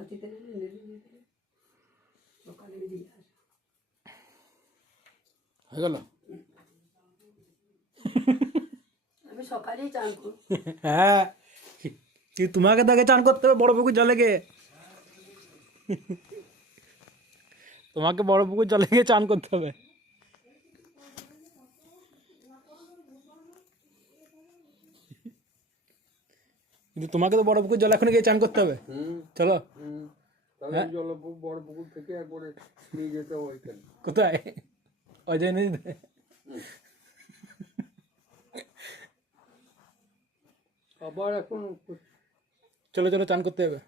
বালতিতে সকালে বেরিয়ে আসে হয়ে গেল। আমি সকালেই চান করব। হ্যাঁ, তোমাকে তো আগে চান করতে হবে বড় পুকুর জলে গিয়ে। তোমাকে বড় পুকুর জলে গিয়ে চান করতে হবে। কিন্তু তোমাকে তো বড় পুকুর জলে এখন গিয়ে চান করতে হবে। চলো। বড় পুকুর থেকে একবারে নিয়ে যেতে হবে ওইখানে। কোথায়? অজয় নদীতে। আবার এখন চলো চলো চান করতে হবে।